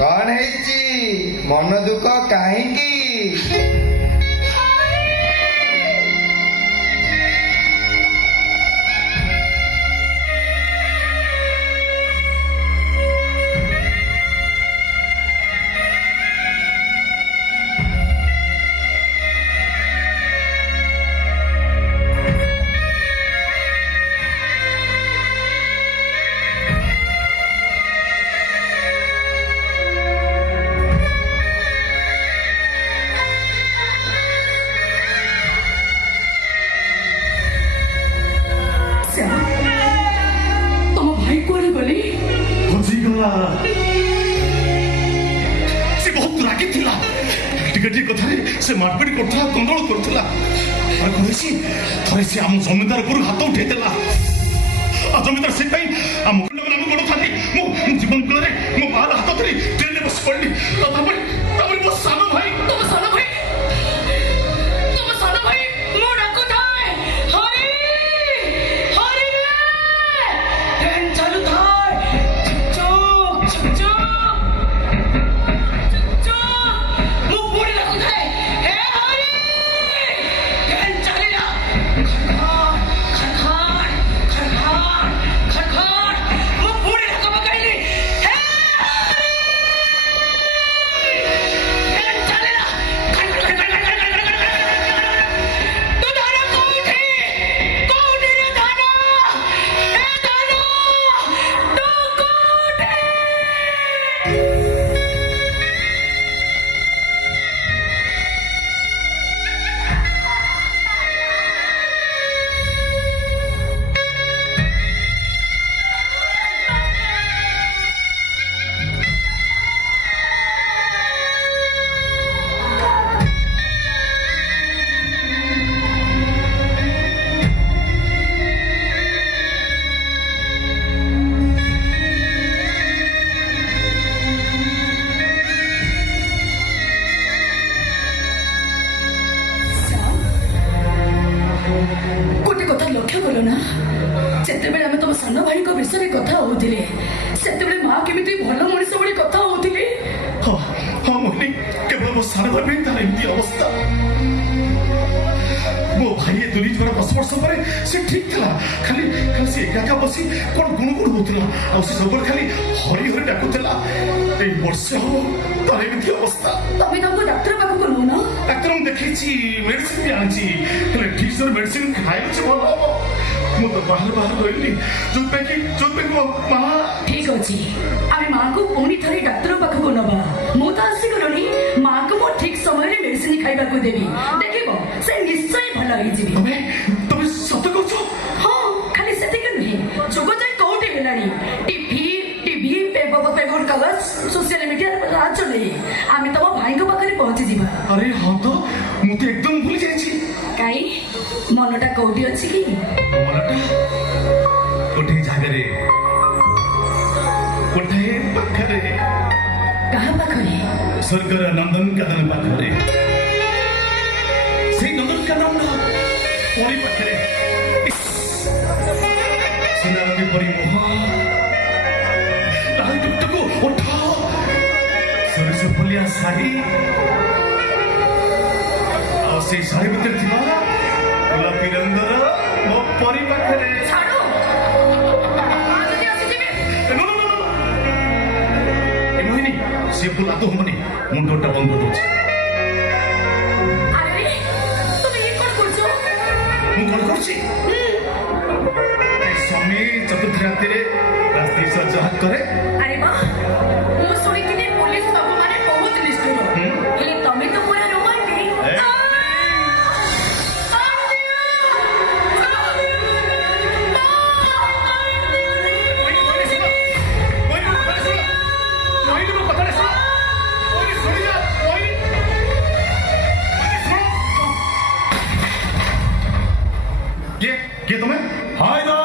कौन है मन दुख कहीं से बहुत रागी थिला टिकटी कथारे से मारपीट करथला कंदोल करथला और कहैसी थरे से हम जमीदार पर हाथ उठे देला आ जमीदार से पई हम मुखंड नाम बड़ थाती मो जीवन कलरे मो बाल हाथ धरी ट्रेन में बस पड़ली तब मो सानो भाई तुम सानो भाई मो डाको थाए हरि हरि ट्रेन चालू थाए गोटे कथा लक्ष्य कल ना जिते आम तुम सान भाई विषय कथा होते से माँ केमी भल मनीष भाई कथा होते हाँ मोहिनी केवल मो सान भाई तार एमती अवस्था मो भाई दुरी जरा 10 वर्ष पर से ठीक था खाली खाली से एका बसी कौन गुणगुण होता आ सब खाली हरी हरी डाकुला वर्ष हम तार एमती अवस्था तुम डाक्तर पाखक नो ना डाक्तर देखी मेडिसिन भी आनी ठीक से मेडिसिन खाई भल हम तो बाहर बाहर रही जो माँ ठीक अच्छे आम माँ को पुणी थे डाक्तर पाखक नवा मु तो आसीगलि माँ को मो ठीक समय मेडिसिन खाइबा को देवी देखिबो से निश्चय भल होई तुम सत कह हाँ खाली से नुहे जोग जाए कौटे हेलानी टीवी पेपर कागज सोशल मीडिया राज चले आम तुम भाई पाखे पहुंची जावा अरे हाँ तो मुझे एकदम भूली जाइए कहीं मनटा कौटी अच्छी कि मनटा गोटे जागरे गोटे पाखरे कहा पाखरे स्वर्गर नंदन कानन पाखरे से नंदन कानन पुरी पाखरे सुना नदी परी मोह लाल टुकटुकु उठा सरस फुलिया साड़ी आ से साड़ी भीतर थिबा गोलापी रंगर मो परी पाखरे छाड़ो मोहिनी से बुला तो हमनी मुंडोटा बंद कर दोछ अरे तुम ये कौन करछो मु कोन करछि स्वामी चतुर्थ राति रे रास्ते सज्जा करे अरे वाह मु सुनिथिनी पुलिस बाबू माने बहुत निष्ठुर हेले तमे तो पूरा रोमांटिक ये तुम्हें हाय ना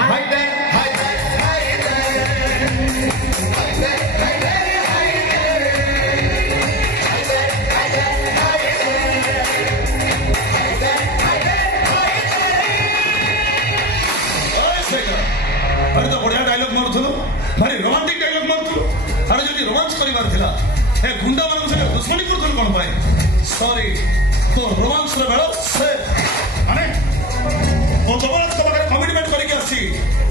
हाय दे हाय दे हाय दे हाय दे हाय दे हाय दे हाय दे हाय दे हाय दे ओए शेखर अरे तो बढ़िया डायलॉग मारुथलो भारी रोमांटिक डायलॉग मारुथलो अरे जो ସରି ତୋ ରୋମାଞ୍ଚର ବେଳ ସେ ମାନେ ମୋ ଯୁବରାଜ ତୋ ପାଖରେ କମିଟମେଣ୍ଟ କରିକି ଆସିଛି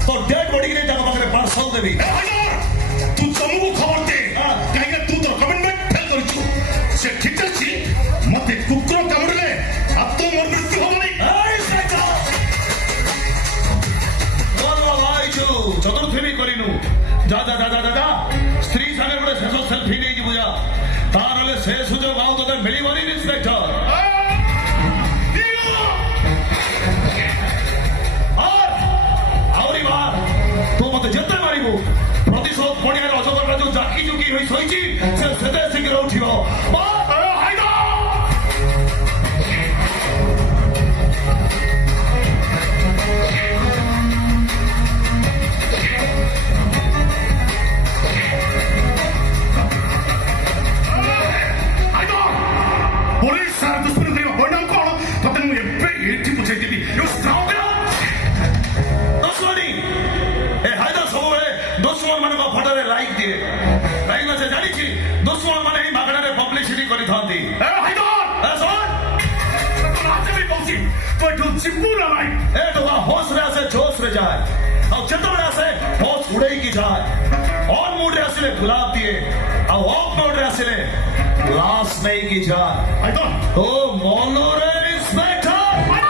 ତୋ ଡେଡ୍ ବଡିକି ନେଇ ତାଙ୍କ ପାଖରେ ପାର୍ସଲ ଦେବି ଏ ହାଇଦର ତୁ ଜମୁକୁ ଖବର ଦେ କାହିଁକି ନା ତୁ ତୋର କମିଟମେଣ୍ଟ ଫେଲ କରିଛୁ ସେ ଠିକ ଅଛି ମତେ କୁକୁର କାମୁଡ଼ିଲେ ଆଉ ତୋ ମୋର ମୃତ୍ୟୁ ହବ ନାହିଁ ଚତୁର୍ଥୀ କରିନୁ ଯା ଯା ଯା ଯା ଯା ସ୍ତ୍ରୀ ସାଙ୍ଗେ ଗୋଟେ ଶେଷ ସେଲ୍ଫି ନେଇଯିବୁ ଯା ତାହେଲେ ସେ ସୁଯୋଗ ଆଉ ତୋତେ ମିଳିବନି ଇନ୍ସପେକ୍ଟର ଆହୁରି ବାହାର ତୁ ମତେ ଯେତେ ମାରିବୁ ପ୍ରତିଶୋଧ ପଡ଼ିଆରେ ଅଜଗରଟା ଯୋଉ ଜାକି ଜୁକି ହୋଇ ଶୋଇଛି ସେ ସେତେ ଶୀଘ୍ର ଉଠିବ ପୋଲିସ ସାର୍ ଦୁଷ୍କର୍ମ କରିବା ପରିଣାମ କଣ ତତେ ମୁଁ ଏବେ ଏଇଠି ବୁଝେଇଦେବି ଦୁଶ୍ମନ ମାନଙ୍କ ଫଟୋରେ ଲାଇକ୍ ଦିଏ କାହିଁକି ନା ସେ ଜାଣିଛି ଦୁଶ୍ମନ ମାନେ ହିଁ ମାଗଣାରେ ପବ୍ଲିସିଟି କରିଥାନ୍ତି ହୋସରେ ଆସେ ଜୋସରେ ଯାଏ ଆଉ ଯେତେବେଳେ ଆସେ ହୋସ ଉଡେଇକି ଯାଏ ଅନ୍ ମୁଡରେ ଆସିଲେ ଗୁଲାବ ଦିଏ ଆଉ ଅଫ୍ ମୁଡରେ ଆସିଲେ ଗ୍ଲାସ ନେଇକି ଯାଏ ଓ ମନରେ ଇନ୍ସପେକ୍ଟର